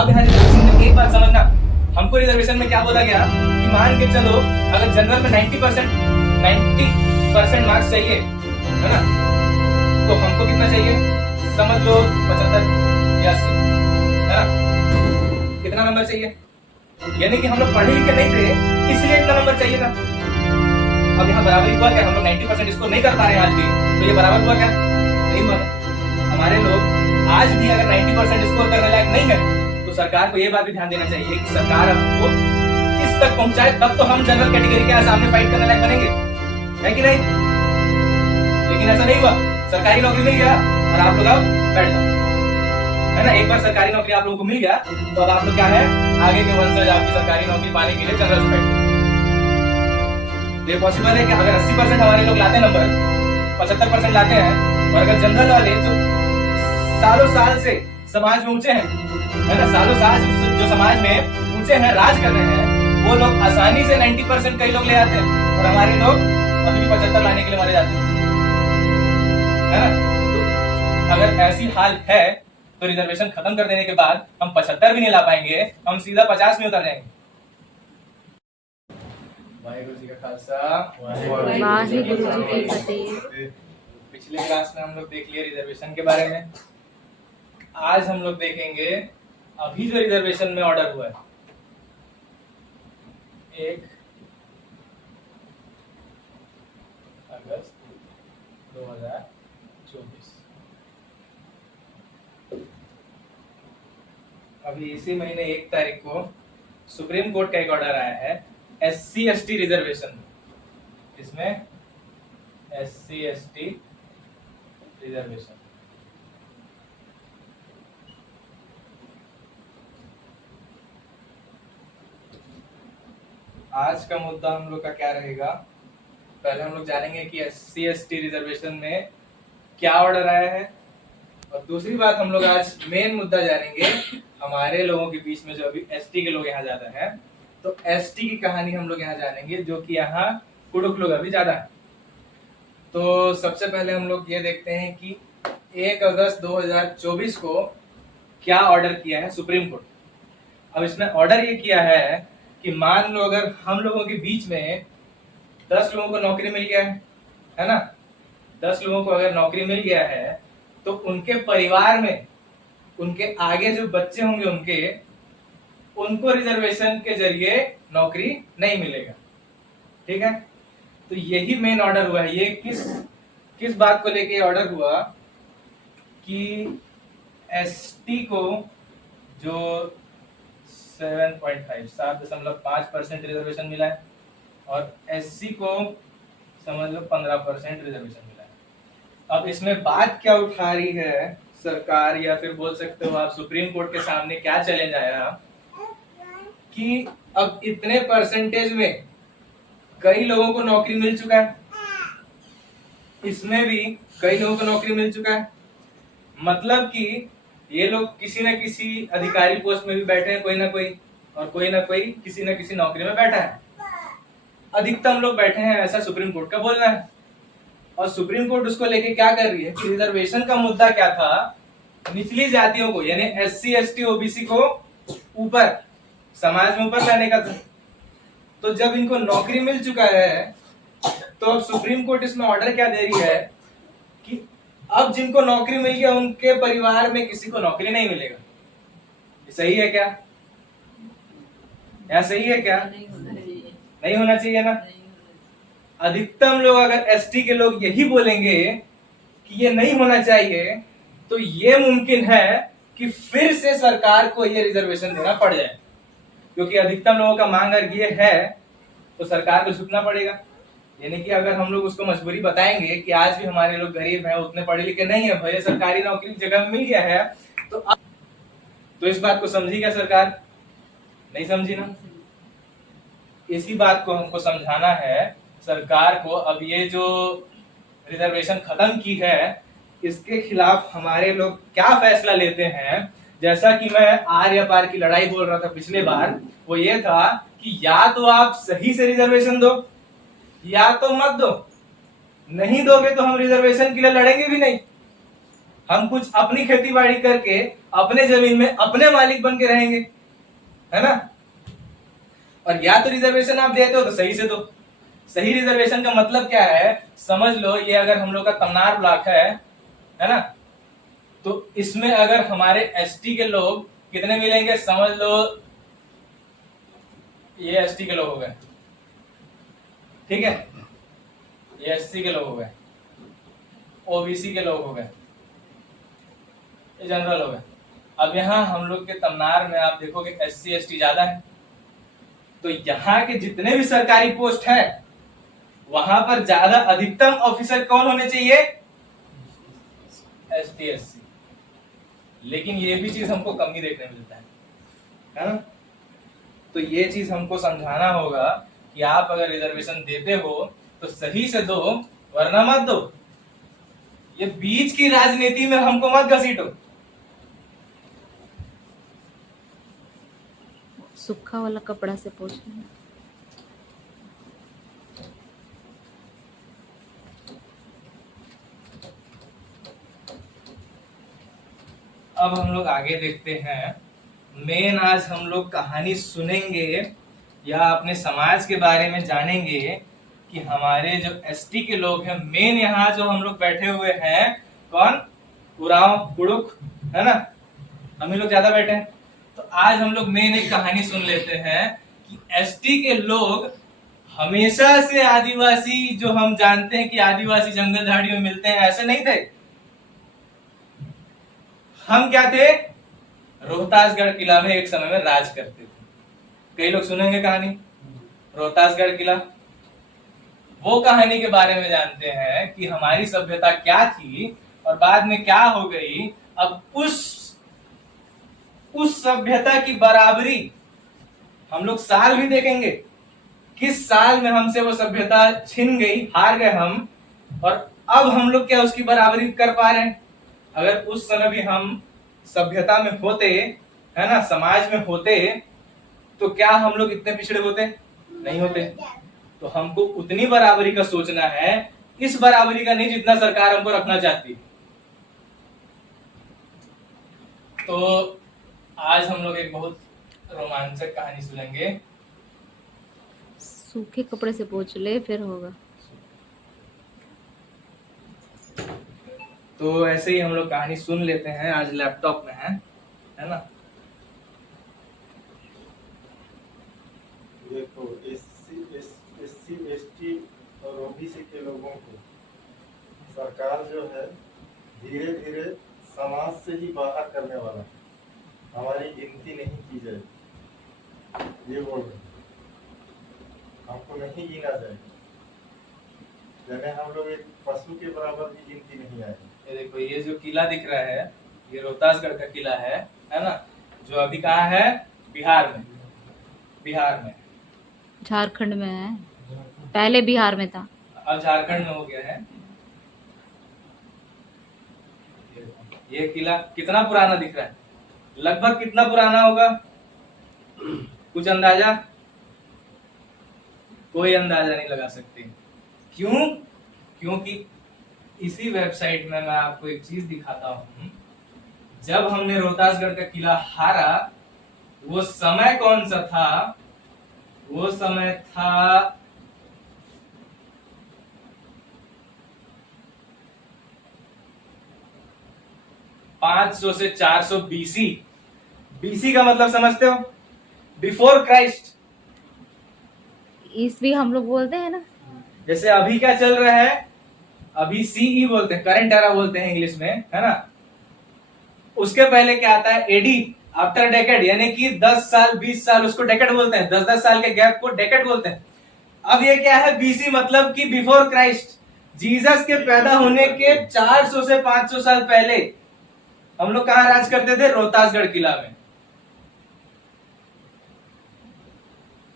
अब यहाँ रिजर्वेशन में एक बात समझना, हमको रिजर्वेशन में क्या बोला गया कि मान के चलो अगर जनरल में 90% मार्क्स चाहिए है ना, तो हमको कितना चाहिए समझ लो 75 या 80 है ना, कितना नंबर चाहिए, यानी कि हम लोग पढ़े लिखे नहीं थे इसलिए इतना नंबर चाहिए था। अब यहाँ बराबरी हुआ क्या, हम लोग 90% स्कोर नहीं कर पा रहे हैं आज भी, तो ये बराबर हुआ क्या, नहीं हुआ। हमारे लोग आज भी अगर 90% स्कोर करने लायक नहीं है तो सरकार को ये बात भी ध्यान देना चाहिए कि सरकार हमको किस तक पहुंचाए, तब तो हम जनरल कैटेगरी के सामने फाइट करने लायक बनेंगे, है कि नहीं। लेकिन ऐसा नहीं हुआ, सरकारी नौकरी मिल गया और आप लोग अब बैठ जाओ, है ना। एक बार सरकारी नौकरी आप लोगों को मिल गया तो अब आप लोग क्या है, आगे के वंशज आपकी सरकारी नौकरी पाने के लिए जनरल से बैठ गए। ये पॉसिबल है कि अगर 80% हमारे लोग लाते नंबर, 75% लाते हैं, और अगर जनरल वाले जो सालों साल से समाज में ऊंचे हैं, है ना, सालों साल से जो समाज में ऊंचे हैं, राज कर रहे हैं, वो लोग आसानी से 90% कई लोग ले आते हैं और हमारे लोग अभी भी 75 लाने के लिए मारे जाते हैं, है ना। तो अगर ऐसी हाल है तो रिजर्वेशन खत्म कर देने के बाद हम 75 भी नहीं ला पाएंगे, हम सीधा 50 में उतर जाएंगे। वाहिगुरु जी का खालसा, वाहिगुरु जी की फतेह। पिछले क्लास में हम लोग देख लिए रिजर्वेशन के बारे में, आज हम लोग देखेंगे अभी जो रिजर्वेशन में ऑर्डर हुआ है 1 अगस्त 2024। अभी इसी महीने 1 तारीख को सुप्रीम कोर्ट का एक ऑर्डर आया है SC ST रिजर्वेशन, इसमें SC ST रिजर्वेशन। आज का मुद्दा हम लोग का क्या रहेगा, पहले हम लोग जानेंगे कि SC ST रिजर्वेशन में क्या ऑर्डर आया है, और दूसरी बात हम लोग आज मेन मुद्दा जानेंगे हमारे लोगों के बीच में जो अभी ST के लोग यहाँ ज्यादा हैं, तो ST की कहानी हम लोग यहाँ जानेंगे, जो कि यहाँ कुड़ुक लोग अभी ज्यादा है। तो सबसे पहले हम लोग ये देखते हैं कि 1 अगस्त 2024 को क्या ऑर्डर किया है सुप्रीम कोर्ट। अब इसमें ऑर्डर ये किया है कि मान लो अगर हम लोगों के बीच में 10 लोगों को नौकरी मिल गया है ना, 10 लोगों को अगर नौकरी मिल गया है तो उनके परिवार में उनके आगे जो बच्चे होंगे उनको रिजर्वेशन के जरिए नौकरी नहीं मिलेगा, ठीक है। तो यही मेन ऑर्डर हुआ है। ये किस बात को लेके ऑर्डर हुआ कि ST को जो 7.5% रिजर्वेशन मिला है और SC को समझ लो 15% रिजर्वेशन मिला है। अब इसमें बात क्या उठा रही है सरकार, या फिर बोल सकते हो आप सुप्रीम कोर्ट के सामने क्या चैलेंज आया कि अब इतने परसेंटेज में कई लोगों को नौकरी मिल चुका है, इसमें भी कई लोगों को नौकरी मिल चुका है, मतलब कि ये लोग किसी न किसी अधिकारी पोस्ट में भी बैठे हैं, कोई ना कोई, और कोई ना कोई किसी न किसी नौकरी में बैठा है, अधिकतम लोग बैठे हैं, ऐसा सुप्रीम कोर्ट का बोलना है। और सुप्रीम कोर्ट उसको लेके क्या कर रही है कि रिजर्वेशन का मुद्दा क्या था, निचली जातियों को यानी SC ST OBC को ऊपर समाज में ऊपर लाने का था। तो जब इनको नौकरी मिल चुका है तो अब सुप्रीम कोर्ट इसमें ऑर्डर क्या दे रही है कि अब जिनको नौकरी मिल गया उनके परिवार में किसी को नौकरी नहीं मिलेगा। ये सही है क्या, या सही है क्या, नहीं होना चाहिए ना। अधिकतम लोग अगर ST के लोग यही बोलेंगे कि ये नहीं होना चाहिए तो ये मुमकिन है कि फिर से सरकार को ये रिजर्वेशन देना पड़ जाए, क्योंकि अधिकतम लोगों का मांग अगर ये है तो सरकार को झुकना पड़ेगा। यानी कि अगर हम लोग उसको मजबूरी बताएंगे कि आज भी हमारे लोग गरीब हैं, उतने पढ़े लिखे नहीं है, भले सरकारी नौकरी जगह मिल गया है, तो इस बात को समझी क्या सरकार, नहीं समझी ना। इसी बात को हमको समझाना है सरकार को। अब ये जो रिजर्वेशन खत्म की है इसके खिलाफ हमारे लोग क्या फैसला लेते हैं। जैसा कि मैं आर या पार की लड़ाई बोल रहा था पिछले बार, वो ये था कि या तो आप सही से रिजर्वेशन दो या तो मत दो, नहीं दोगे तो हम रिजर्वेशन के लिए लड़ेंगे भी नहीं। हम कुछ अपनी खेती बाड़ी करके अपने जमीन में अपने मालिक बन के रहेंगे, है ना। और या तो रिजर्वेशन आप देते हो तो सही से दो। सही रिजर्वेशन का मतलब क्या है, समझ लो ये अगर हम लोग का तमनार ब्लॉक है ना, तो इसमें अगर हमारे एसटी के लोग कितने मिलेंगे, समझ लो ये एसटी के लोग हो गए, ठीक है, ये एससी के लोग हो गए, ओबीसी के लोग हो गए, ये जनरल हो गए। अब यहाँ हम लोग के तमनार में आप देखोगे एससी एसटी ज्यादा है, तो यहाँ के जितने भी सरकारी पोस्ट है वहां पर ज्यादा अधिकतम ऑफिसर कौन होने चाहिए, एसटी एससी। लेकिन ये भी चीज हमको कम ही देखने मिलता है ना। तो ये चीज हमको समझाना होगा कि आप अगर रिजर्वेशन देते हो तो सही से दो, वरना मत दो। ये बीच की राजनीति में हमको मत घसीटो। सूखा वाला कपड़ा से पोंछ लेना। अब हम लोग आगे देखते हैं। मेन आज हम लोग कहानी सुनेंगे या अपने समाज के बारे में जानेंगे कि हमारे जो एसटी के लोग हैं, मेन यहाँ जो हम लोग बैठे हुए हैं, कौन, उरांव कुड़ुक, है ना, हम ही लोग ज्यादा बैठे हैं। तो आज हम लोग मेन एक कहानी सुन लेते हैं कि एसटी के लोग हमेशा से आदिवासी, जो हम जानते हैं कि आदिवासी जंगल झाड़ियों में मिलते हैं, ऐसे नहीं थे। हम क्या थे, रोहतासगढ़ किला में एक समय में राज करते थे। कई लोग सुनेंगे कहानी रोहतासगढ़ किला। वो कहानी के बारे में जानते हैं कि हमारी सभ्यता क्या थी और बाद में क्या हो गई। अब उस सभ्यता की बराबरी हम लोग साल भी देखेंगे, किस साल में हमसे वो सभ्यता छिन गई, हार गए हम, और अब हम लोग क्या उसकी बराबरी कर पा रहे हैं। अगर उस समय भी हम सभ्यता में होते, है ना, समाज में होते, तो क्या हम लोग इतने पिछड़े होते, नहीं होते। तो हमको उतनी बराबरी का सोचना है, इस बराबरी का नहीं जितना सरकार हमको रखना चाहती। तो आज हम लोग एक बहुत रोमांचक कहानी सुनेंगे। सूखे कपड़े से पोंछ ले, फिर होगा। तो ऐसे ही हम लोग कहानी सुन लेते हैं। आज लैपटॉप में है ना। देखो, एससी एसटी और ओबीसी के लोगों को सरकार जो है धीरे धीरे समाज से ही बाहर करने वाला है। हमारी गिनती नहीं की जाए, ये बोल रहे, हमको नहीं गिना जाए, यानी हम लोग एक पशु के बराबर भी गिनती नहीं आए। ये देखो, ये जो किला दिख रहा है, ये रोहतासगढ़ का किला है ना, जो अभी कहाँ है, बिहार में। बिहार में, झारखंड में है, पहले बिहार में था, अब झारखंड में हो गया है। ये किला कितना पुराना दिख रहा है, लगभग कितना पुराना होगा, कुछ अंदाजा? कोई अंदाजा नहीं लगा सकते। क्यों? क्योंकि इसी वेबसाइट में मैं आपको एक चीज दिखाता हूं। जब हमने रोहतासगढ़ का किला हारा, वो समय कौन सा था? वो समय था 500 से 400 बीसी। बीसी का मतलब समझते हो? Before Christ. ईस्वी हम लोग बोलते हैं ना। जैसे अभी क्या चल रहा है, अभी सीई बोलते हैं, करंट एरा बोलते हैं इंग्लिश में, है ना। उसके पहले क्या आता है, एडी, आफ्टर डेकेड, यानी कि 10 साल 20 साल, उसको डेकेड बोलते हैं। 10-10 साल के गैप को डेकेड बोलते हैं। अब ये क्या है, बीसी मतलब कि बिफोर क्राइस्ट, जीसस के पैदा होने के 400 से 500 साल पहले हम लोग कहां राज करते थे, रोहतासगढ़ किला में।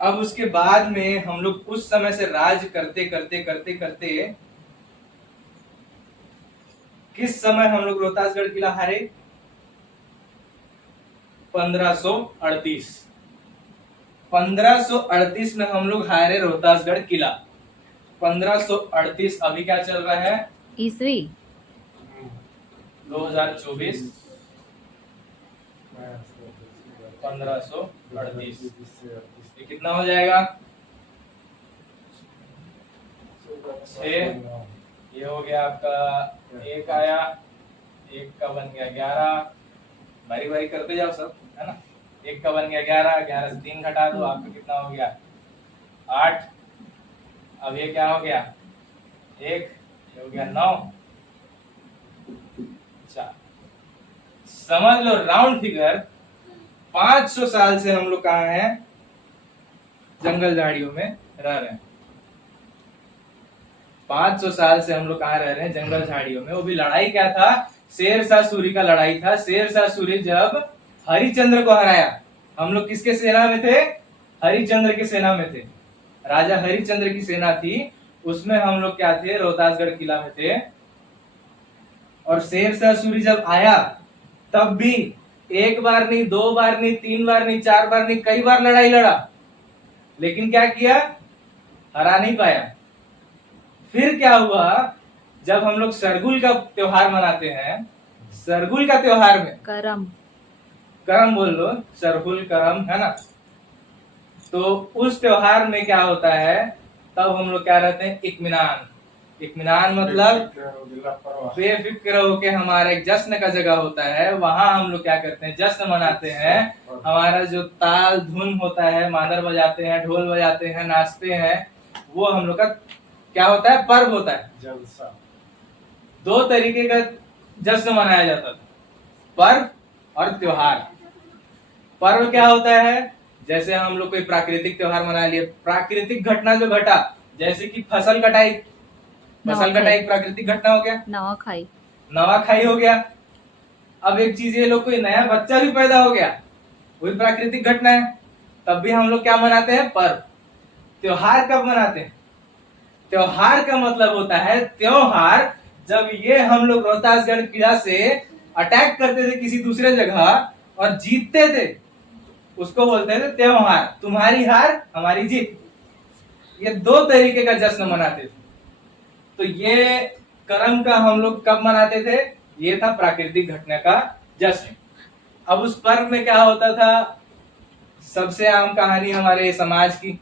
अब उसके बाद में हम लोग उस समय से राज करते करते करते करते किस समय हम लोग रोहतासगढ़ किला हारे, 1538। 1538 में हम लोग हारे रोहतासगढ़ किला। 1538 अभी क्या चल रहा है, ईस्वी 2024 1538 ये कितना हो जाएगा? 6 ये हो गया आपका, एक आया, एक का बन गया 11, बारी बारी करते जाओ सब, है ना। एक का बन गया 11, 11 से 3 घटा दो, आपका कितना हो गया? 8। अब ये क्या हो गया? 1, ये हो गया 9। अच्छा, समझ लो राउंड फिगर 500 साल से हम लोग कहाँ हैं? जंगल झाड़ियों में रह रहे हैं। 500 साल से हम लोग कहाँ रह रहे हैं? जंगल झाड़ियों में। वो भी लड़ाई क्या था? शेरशाह सूरी का लड़ाई था। शेरशाह सूरी जब हरिश्चंद्र को हराया, हम लोग किसके सेना में थे? हरिश्चंद्र की सेना में थे। राजा हरिश्चंद्र की सेना थी, उसमें हम लोग क्या थे? रोहतासगढ़ किला में थे। और शेरशाह सूरी जब आया तब भी एक बार नहीं, 2 बार नहीं, 3 बार नहीं, 4 बार नहीं, कई बार लड़ाई लड़ा, लेकिन क्या किया? हरा नहीं पाया। फिर क्या हुआ? जब हम लोग सरगुल का त्योहार मनाते हैं, सरगुल का त्योहार में करम करम बोल लो, सरहुल करम, है ना। तो उस त्योहार में क्या होता है? तब हम लोग क्या रहते हैं? इत्मीनान। इत्मीनान मतलब बेफिक्र होके हमारा एक जश्न का जगह होता है, वहां हम लोग क्या करते हैं? जश्न मनाते हैं। हमारा जो ताल धुन होता है, मादर बजाते हैं, ढोल बजाते हैं, नाचते हैं, वो हम लोग का क्या होता है? पर्व होता है। जलसा। 2 तरीके का जश्न मनाया जाता था, पर्व और त्योहार। पर्व क्या होता है? जैसे हम लोग कोई प्राकृतिक त्योहार मना लिए, प्राकृतिक घटना जो घटा, जैसे कि फसल कटाई, फसल कटाई एक प्राकृतिक घटना हो गया। नवाखाई नवाखाई हो गया। अब एक चीज ये लोग, कोई नया बच्चा भी पैदा हो गया, वही प्राकृतिक घटना है। तब भी हम लोग क्या मनाते हैं? पर्व। त्योहार कब मनाते हैं? त्योहार का मतलब होता है त्योहार जब ये हम लोग रोहतासगढ़ किला से अटैक करते थे किसी दूसरे जगह और जीतते थे, उसको बोलते थे त्योहार। तुम्हारी हार हमारी जीत, ये 2 तरीके का जश्न मनाते थे। तो ये करम का हम लोग कब मनाते थे? ये था प्राकृतिक घटना का जश्न। अब उस पर्व में क्या होता था? सबसे आम कहानी हमारे समाज की,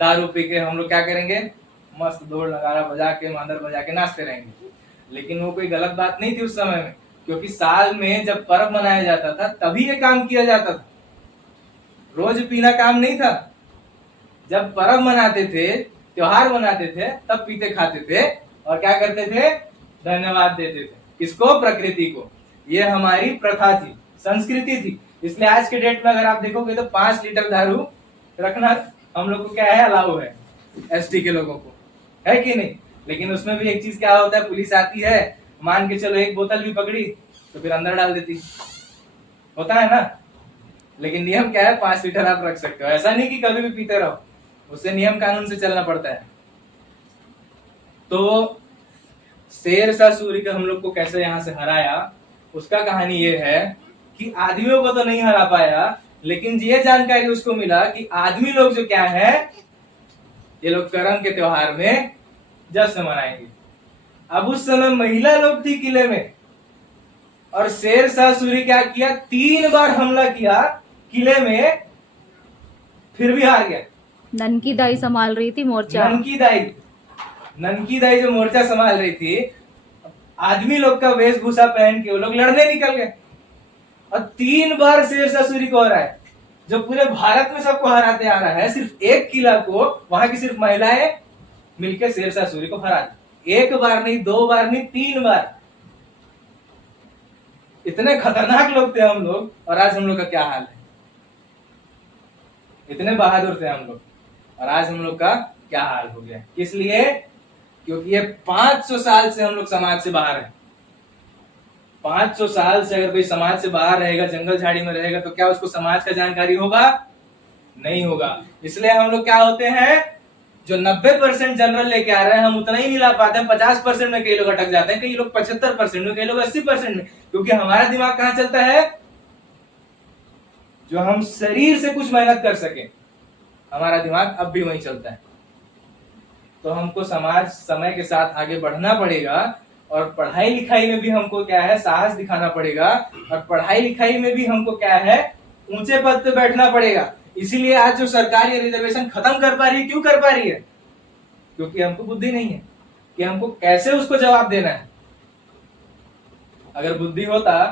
दारू पी के हम लोग क्या करेंगे? मस्त दौड़ नगारा बजा के, मादर बजा के नाचते रहेंगे। लेकिन वो कोई गलत बात नहीं थी उस समय में, क्योंकि साल में जब पर्व मनाया जाता था तभी ये काम किया जाता था, रोज पीना काम नहीं था। जब पर्व मनाते थे, त्योहार मनाते थे, तब पीते खाते थे और क्या करते थे? धन्यवाद देते थे। किसको? प्रकृति को। ये हमारी प्रथा थी, संस्कृति थी। इसलिए आज के डेट में अगर आप देखोगे तो 5 लीटर दारू रखना हम लोग को क्या है? अलाउ है, एसटी के लोगों को, है कि नहीं? लेकिन उसमें भी एक चीज क्या होता है? पुलिस आती है, मान के चलो 1 बोतल भी पकड़ी तो फिर अंदर डाल देती, होता है ना। लेकिन नियम क्या है? 5 लीटर आप रख सकते हो। ऐसा नहीं कि कभी भी पीते रहो, उससे नियम कानून से चलना पड़ता है। तो शेरशाह सूरी का हम लोग को कैसे यहाँ से हराया, उसका कहानी ये है कि आदमियों को तो नहीं हरा पाया, लेकिन ये जानकारी उसको मिला कि आदमी लोग जो क्या है, ये लोग करम के त्योहार में जश्न मनाएंगे। अब उस समय महिला लोग थी किले में, और शेरशाह सूरी क्या किया? 3 बार हमला किया किले में, फिर भी हार गया। ननकी दाई संभाल रही थी मोर्चा। ननकी दाई जो मोर्चा संभाल रही थी, आदमी लोग का वेशभूषा पहन के वो लोग लड़ने निकल गए और 3 बार शेरशाह सूरी को हराया, जो पूरे भारत में सबको हराते आ रहा है। सिर्फ एक किला को वहां की सिर्फ महिलाएं मिलकर शेरशाह सूरी को हरा दी। 1 बार नहीं, 2 बार नहीं, 3 बार। इतने खतरनाक लोग थे हम लोग, और आज हम लोग का क्या हाल है? इतने बहादुर थे हम लोग, और आज हम लोग का क्या हाल हो गया? इसलिए क्योंकि ये 500 साल से हम लोग समाज से बाहर हैं। 500 साल से अगर कोई समाज से बाहर रहेगा, जंगल झाड़ी में रहेगा, तो क्या उसको समाज का जानकारी होगा? नहीं होगा। इसलिए हम लोग क्या होते हैं? जो 90% जनरल लेके आ रहे हैं, हम उतना ही नहीं ला पाते हैं। 50% में कई लोग अटक जाते हैं, कई लोग 75% में, कई लोग 80% में, क्योंकि हमारा दिमाग कहाँ चलता है? जो हम शरीर से कुछ मेहनत कर सके, हमारा दिमाग अब भी वहीं चलता है। तो हमको समाज समय के साथ आगे बढ़ना पड़ेगा, और पढ़ाई लिखाई में भी हमको क्या है, साहस दिखाना पड़ेगा, और पढ़ाई लिखाई में भी हमको क्या है, ऊंचे पद पे बैठना पड़ेगा। इसीलिए आज जो सरकार ये रिजर्वेशन खत्म कर पा रही है, क्यों कर पा रही है? क्योंकि हमको बुद्धि नहीं है कि हमको कैसे उसको जवाब देना है। अगर बुद्धि होता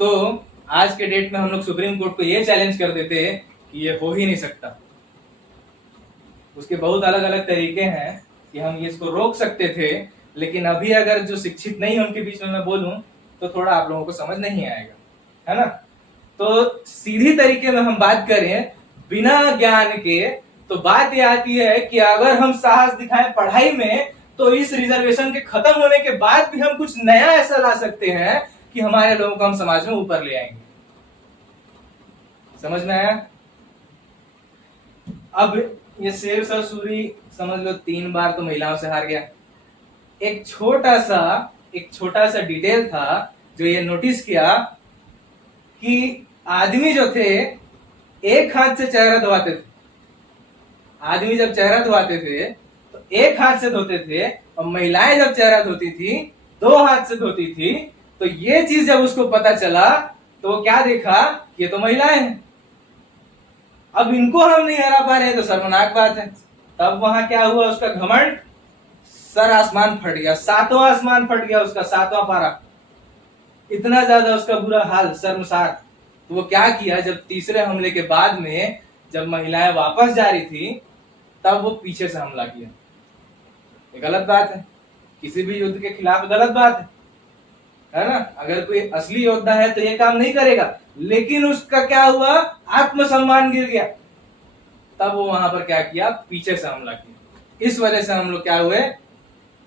तो आज के डेट में हम लोग सुप्रीम कोर्ट को ये चैलेंज कर देते कि ये हो ही नहीं सकता। उसके बहुत अलग अलग तरीके हैं कि हम ये इसको रोक सकते थे, लेकिन अभी अगर जो शिक्षित नहीं है उनके बीच में मैं बोलूं तो थोड़ा आप लोगों को समझ नहीं आएगा, है ना। तो सीधी तरीके में हम बात करें बिना ज्ञान के, तो बात ये आती है कि अगर हम साहस दिखाएं पढ़ाई में, तो इस रिजर्वेशन के खत्म होने के बाद भी हम कुछ नया ऐसा ला सकते हैं कि हमारे लोगों को हम समाज में ऊपर ले आएंगे। समझ में आया? अब ये शेर सर सूरी समझ लो 3 बार तो महिलाओं से हार गया। एक छोटा सा डिटेल था जो ये नोटिस किया कि आदमी जो थे एक हाथ से चेहरा धोते थे। आदमी जब चेहरा धोते थे तो एक हाथ से धोते थे, और महिलाएं जब चेहरा धोती थी 2 हाथ से धोती थी। तो ये चीज जब उसको पता चला तो वो क्या देखा, ये तो महिलाएं हैं, अब इनको हम नहीं हरा पा रहे हैं तो शर्मनाक बात है। तब वहां क्या हुआ, उसका घमंड सर आसमान फट गया, 7वां आसमान फट गया उसका, 7वां पारा, इतना ज्यादा उसका बुरा हाल, शर्मसार। तो वो क्या किया, जब तीसरे हमले के बाद में जब महिलाएं वापस जा रही थी तब वो पीछे से हमला किया। ये गलत बात है, किसी भी युद्ध के खिलाफ गलत बात है ना। अगर कोई असली योद्धा है तो ये काम नहीं करेगा, लेकिन उसका क्या हुआ, आत्मसम्मान गिर गया, तब वो वहां पर क्या किया, पीछे से हमला किया। इस वजह से हम लोग क्या हुए,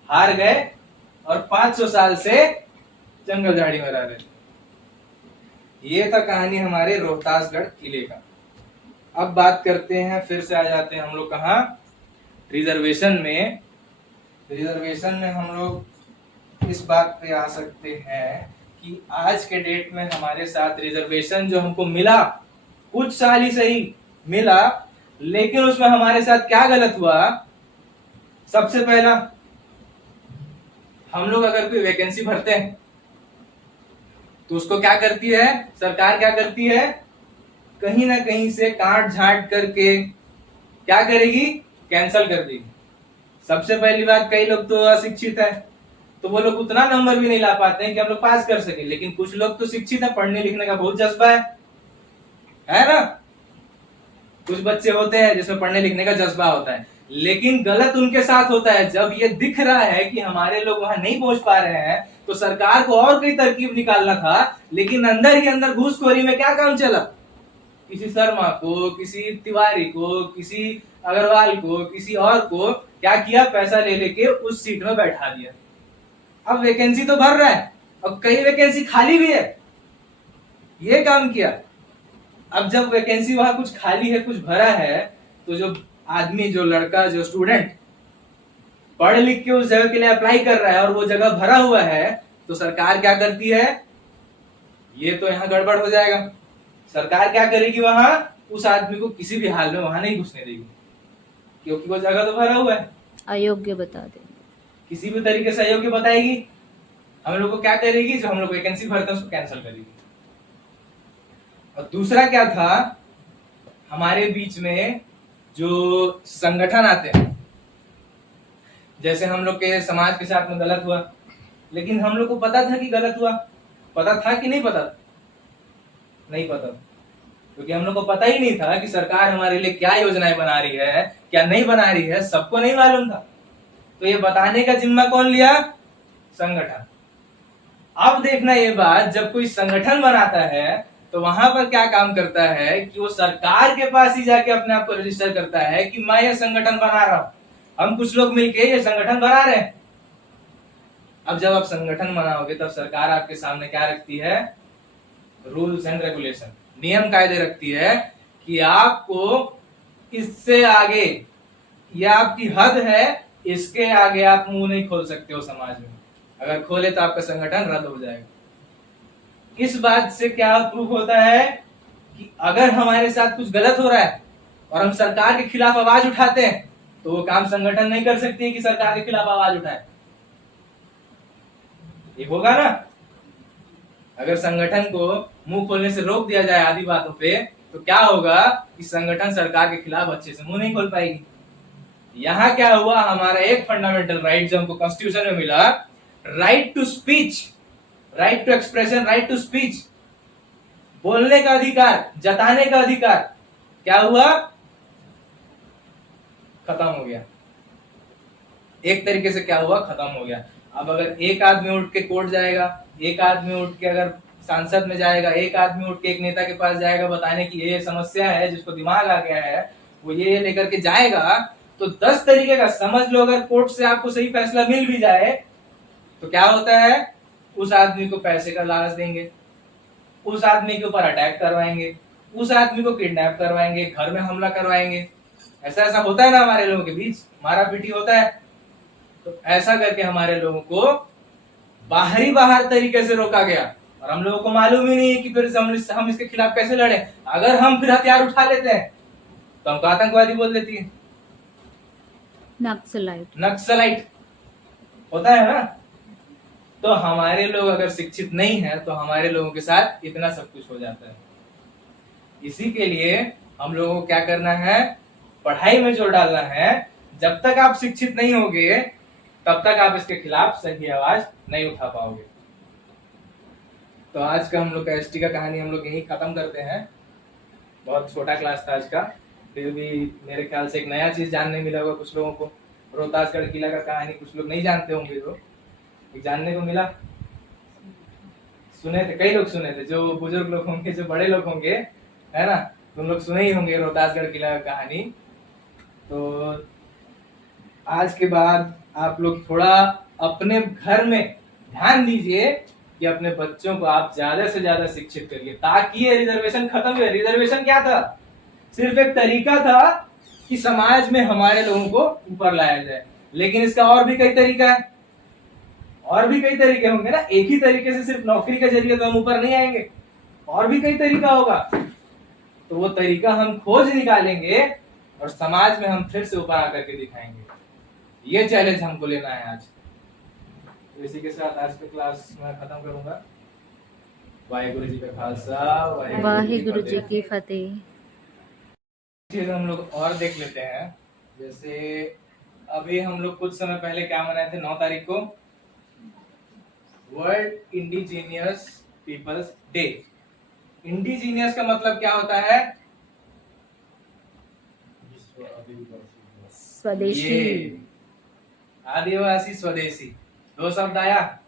हार गए, और 500 साल से जंगल झाड़ी में रह रहे थे। ये था कहानी हमारे रोहतासगढ़ किले का। अब बात करते हैं, फिर से आ जाते हैं हम लोग कहाँ, रिजर्वेशन में। रिजर्वेशन में हम लोग इस बात पे आ सकते हैं कि आज के डेट में हमारे साथ रिजर्वेशन जो हमको मिला, कुछ साल ही सही मिला, लेकिन उसमें हमारे साथ क्या गलत हुआ। सबसे पहला, हम लोग अगर कोई वैकेंसी भरते हैं तो उसको क्या करती है सरकार, क्या करती है, कहीं ना कहीं से काट झांट करके क्या करेगी, कैंसिल कर देगी। सबसे पहली बात, कई लोग तो अशिक्षित है तो वो लोग उतना नंबर भी नहीं ला पाते हैं कि हम लोग पास कर सके, लेकिन कुछ लोग तो शिक्षित है, पढ़ने लिखने का बहुत जज्बा है ना। कुछ बच्चे होते हैं जिसमें पढ़ने लिखने का जज्बा होता है, लेकिन गलत उनके साथ होता है। जब ये दिख रहा है कि हमारे लोग वहां नहीं पहुंच पा रहे हैं तो सरकार को और कोई तरकीब निकालना था, लेकिन अंदर ही अंदर घूसखोरी में क्या काम चला, किसी शर्मा को, किसी तिवारी को, किसी अग्रवाल को, किसी और को क्या किया, पैसा ले लेके उस सीट में बैठा दिया। अब वैकेंसी तो भर रहा है और कई वैकेंसी खाली भी है, ये काम किया। अब जब वैकेंसी वहां कुछ खाली है, कुछ भरा है, तो जो आदमी, जो लड़का, जो स्टूडेंट पढ़ लिख के उस जगह के लिए अप्लाई कर रहा है और वो जगह भरा हुआ है, तो सरकार क्या करती है, ये तो यहाँ गड़बड़ हो जाएगा। सरकार क्या करेगी, वहां उस आदमी को किसी भी हाल में वहां नहीं घुसने देगी, क्योंकि वो जगह तो भरा हुआ है। अयोग्य बता देंगे, किसी भी तरीके से अयोग्य बताएगी, हम लोग को क्या करेगी, जो हम लोग वैकेंसी भरते हैं उसको कैंसिल करेगी। और दूसरा क्या था, हमारे बीच में जो संगठन आते हैं, जैसे हम लोग के समाज के साथ में गलत हुआ, लेकिन हम लोग को पता था कि गलत हुआ, पता था कि नहीं पता, नहीं पता, क्योंकि हम लोग को पता ही नहीं था कि सरकार हमारे लिए क्या योजनाएं बना रही है, क्या नहीं बना रही है, सबको नहीं मालूम था। तो ये बताने का जिम्मा कौन लिया, संगठन। अब देखना ये बात, जब कोई संगठन बनाता है तो वहां पर क्या काम करता है कि वो सरकार के पास ही जाके अपने आप को रजिस्टर करता है कि मैं ये संगठन बना रहा हूं, हम कुछ लोग मिलके ये संगठन बना रहे हैं। अब जब आप संगठन बनाओगे तब सरकार आपके सामने क्या रखती है, रूल्स एंड रेगुलेशन, नियम कायदे रखती है कि आपको इससे आगे, यह आपकी हद है, इसके आगे आप मुंह नहीं खोल सकते हो समाज में। अगर खोले तो आपका संगठन रद्द हो जाएगा। इस बात से क्या प्रूफ होता है कि अगर हमारे साथ कुछ गलत हो रहा है और हम सरकार के खिलाफ आवाज उठाते हैं तो वो काम संगठन नहीं कर सकती है कि सरकार के खिलाफ आवाज उठाए। ये होगा ना। अगर संगठन को मुंह खोलने से रोक दिया जाए आदि बातों पे, तो क्या होगा कि संगठन सरकार के खिलाफ अच्छे से मुंह नहीं खोल पाएगी। यहाँ क्या हुआ, हमारा एक फंडामेंटल राइट जो हमको कॉन्स्टिट्यूशन में मिला, right to speech, right to expression, right to speech, बोलने का अधिकार, जताने का अधिकार, क्या हुआ, खत्म हो गया। एक तरीके से क्या हुआ, खत्म हो गया। अब अगर एक आदमी उठ के कोर्ट जाएगा, एक आदमी उठ के अगर सांसद में जाएगा, एक आदमी उठ के एक नेता के पास जाएगा बताने की ये समस्या है, जिसको दिमाग आ गया है, वो ये लेकर के जाएगा, तो 10 तरीके का, समझ लो अगर कोर्ट से आपको सही फैसला मिल भी जाए तो क्या होता है, उस आदमी को पैसे का लालच देंगे, उस आदमी के ऊपर अटैक करवाएंगे, उस आदमी को किडनैप करवाएंगे, घर में हमला करवाएंगे। ऐसा ऐसा होता है ना हमारे लोगों के बीच, मारा पीटी होता है। तो ऐसा करके हमारे लोगों को बाहर तरीके से रोका गया, और हम लोगों को मालूम ही नहीं है कि फिर हम इसके खिलाफ कैसे लड़े। अगर हम फिर हथियार उठा लेते हैं तो हमको आतंकवादी बोल देती है, नक्सलाइट होता है ना। तो हमारे लोग अगर शिक्षित नहीं है तो हमारे लोगों के साथ इतना सब कुछ हो जाता है। इसी के लिए हम लोगों को क्या करना है, पढ़ाई में जोर डालना है। जब तक आप शिक्षित नहीं होगे तब तक आप इसके खिलाफ सही आवाज नहीं उठा पाओगे। तो आज का हम लोग का एसटी का कहानी हम लोग यही खत्म करते हैं। बहुत छोटा क्लास था आज का, फिर भी मेरे ख्याल से एक नया चीज जानने मिला होगा कुछ लोगों को। रोहतासगढ़ किला का कहानी कुछ लोग नहीं जानते होंगे, तो एक जानने को मिला, सुने थे, कई लोग सुने थे, जो बुजुर्ग लोग होंगे, जो बड़े लोग होंगे, है ना, तुम लोग सुने ही होंगे रोहतासगढ़ किला का कहानी। तो आज के बाद आप लोग थोड़ा अपने घर में ध्यान दीजिए कि अपने बच्चों को आप ज्यादा से ज्यादा शिक्षित करिए, ताकि ये रिजर्वेशन खत्म हो। रिजर्वेशन क्या था, सिर्फ एक तरीका था कि समाज में हमारे लोगों को ऊपर लाया जाए, लेकिन इसका और भी कई तरीका है, और भी कई तरीके होंगे ना। एक ही तरीके से सिर्फ नौकरी के जरिए तो हम ऊपर नहीं आएंगे, और भी कई तरीका होगा। तो वो तरीका हम खोज निकालेंगे और समाज में हम फिर से ऊपर आकर के दिखाएंगे। ये चैलेंज हमको लेना है आज। तो इसी के साथ आज की क्लास मैं खत्म करूंगा। वाहेगुरु जी का खालसा, वाहेगुरु जी की फतेह। चीज हम लोग और देख लेते हैं। जैसे अभी हम लोग कुछ समय पहले क्या मनाए थे, 9 तारीख को world indigenous peoples day. Indigenous का मतलब क्या होता है, स्वदेशी, आदिवासी स्वदेशी, 2 शब्द आया।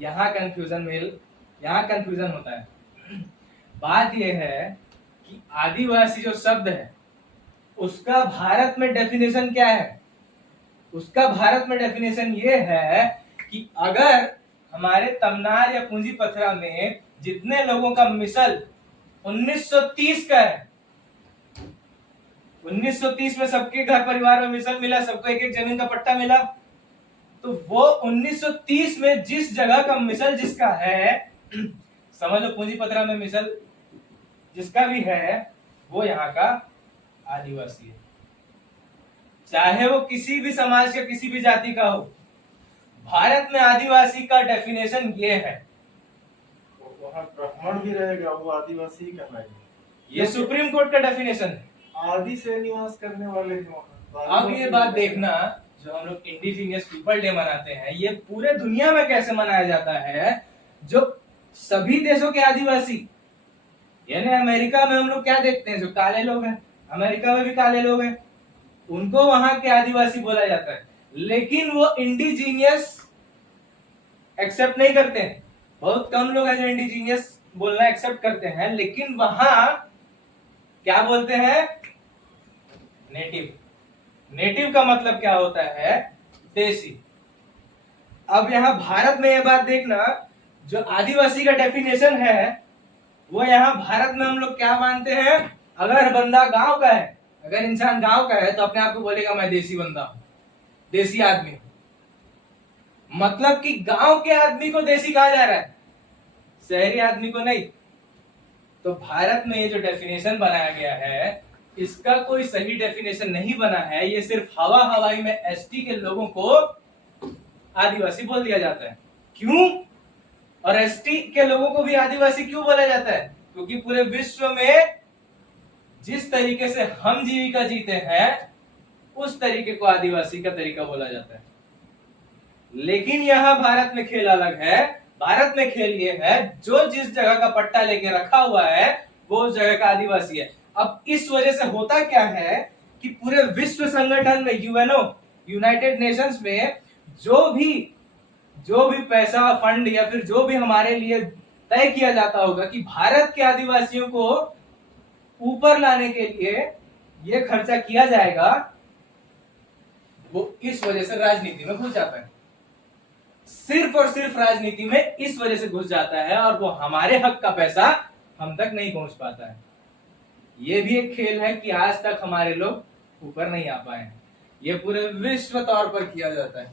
यहाँ कंफ्यूजन होता है। बात यह है कि आदिवासी जो शब्द है उसका भारत में डेफिनेशन क्या है। उसका भारत में डेफिनेशन ये है कि अगर हमारे तमनार या पूंजी पथरा में जितने लोगों का मिसल 1930 का है, 1930 में सबके घर परिवार में मिसल मिला, सबको एक एक जमीन का पट्टा मिला, तो वो 1930 में जिस जगह का मिसल जिसका है, समझ लो पूंजी पथरा में मिसल जिसका भी है, वो यहाँ का आदिवासी है। चाहे वो किसी भी समाज का, किसी भी जाति का हो। भारत में आदिवासी का डेफिनेशन ये है। वहाँ ब्राह्मण भी रहेगा, वो आदिवासी ही कहलाएगा। ये सुप्रीम कोर्ट का डेफिनेशन है। आदि से निवास करने वाले हैं वहाँ। अब ये बात देखना, जो हम लोग इंडिजीनियस पीपल डे मनाते हैं, ये पूरे दुनिया में कैसे मनाया जाता है। जो सभी देशों के आदिवासी, यानी अमेरिका में हम लोग क्या देखते हैं, जो काले लोग हैं, अमेरिका में भी काले लोग हैं, उनको वहां के आदिवासी बोला जाता है, लेकिन वो इंडिजीनियस एक्सेप्ट नहीं करते हैं। बहुत कम लोग हैं जो इंडिजीनियस बोलना एक्सेप्ट करते हैं, लेकिन वहां क्या बोलते हैं, नेटिव। नेटिव का मतलब क्या होता है, देसी। अब यहाँ भारत में ये बात देखना, जो आदिवासी का डेफिनेशन है वो यहाँ भारत में हम लोग क्या मानते हैं, अगर बंदा गांव का है, अगर इंसान गांव का है तो अपने आप को बोलेगा मैं देसी बंदा हूं, देसी आदमी हूं। मतलब कि गांव के आदमी को देसी कहा जा रहा है, शहरी आदमी को नहीं। तो भारत में ये जो डेफिनेशन बनाया गया है, इसका कोई सही डेफिनेशन नहीं बना है। ये सिर्फ हवाई में एसटी के लोगों को आदिवासी बोल दिया जाता है। क्यों? और एसटी के लोगों को भी आदिवासी क्यों बोला जाता है? क्योंकि पूरे विश्व में जिस तरीके से हम जीविका जीते हैं उस तरीके को आदिवासी का तरीका बोला जाता है। लेकिन यहां भारत में खेल अलग है। भारत में खेल ये है, जो जिस जगह का पट्टा लेके रखा हुआ है वो उस जगह का आदिवासी है। अब इस वजह से होता क्या है कि पूरे विश्व संगठन में, यूएनओ, यूनाइटेड नेशंस में जो भी पैसा, फंड या फिर जो भी हमारे लिए तय किया जाता होगा कि भारत के आदिवासियों को ऊपर लाने के लिए ये खर्चा किया जाएगा, वो इस वजह से राजनीति में घुस जाता है। सिर्फ और सिर्फ राजनीति में इस वजह से घुस जाता है और वो हमारे हक का पैसा हम तक नहीं पहुंच पाता है। ये भी एक खेल है कि आज तक हमारे लोग ऊपर नहीं आ पाए हैं। ये पूरे विश्व तौर पर किया जाता है।